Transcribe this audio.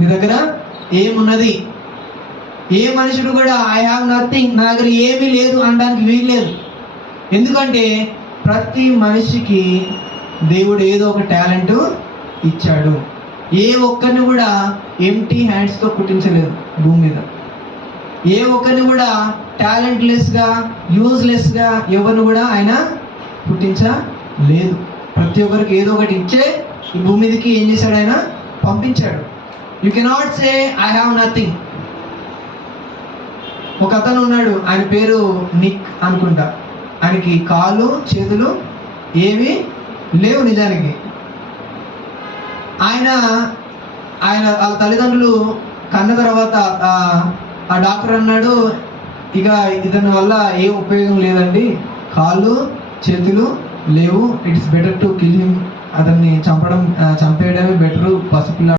నీ దగ్గర ఏమున్నది? ఏ మనుషుడు కూడా ఐ హ్యావ్ నథింగ్, నా దగ్గర ఏమీ లేదు అనడానికి వీల్లేదు. ఎందుకంటే ప్రతి మనిషికి దేవుడు ఏదో ఒక టాలెంట్ ఇచ్చాడు. ఏ ఒక్కరిని కూడా ఎంటీ హ్యాండ్స్తో పుట్టించలేదు భూమి మీద. ఏ ఒక్కరిని కూడా టాలెంట్లెస్గా, యూజ్లెస్గా ఎవరిని కూడా ఆయన పుట్టించలేదు. ప్రతి ఒక్కరికి ఏదో ఒకటి ఇచ్చే ఈ భూమి మీదకి ఏం చేశాడు? ఆయన పంపించాడు. You cannot say I have nothing. ఒక అతను ఉన్నాడు, ఆయన పేరు నిక్ అనుకుంటా. ఆయనకి కాళ్ళు చేతులు ఏమీ లేవు నిజానికి. ఆయన వాళ్ళ తల్లిదండ్రులు కన్న తర్వాత ఆ డాక్టర్ అన్నాడు, ఇక ఇతని వల్ల ఏం ఉపయోగం లేదండి, కాళ్ళు చేతులు లేవు, it's better to kill him, అతన్ని చంపేయడమే బెటరు, పసిపిల్ల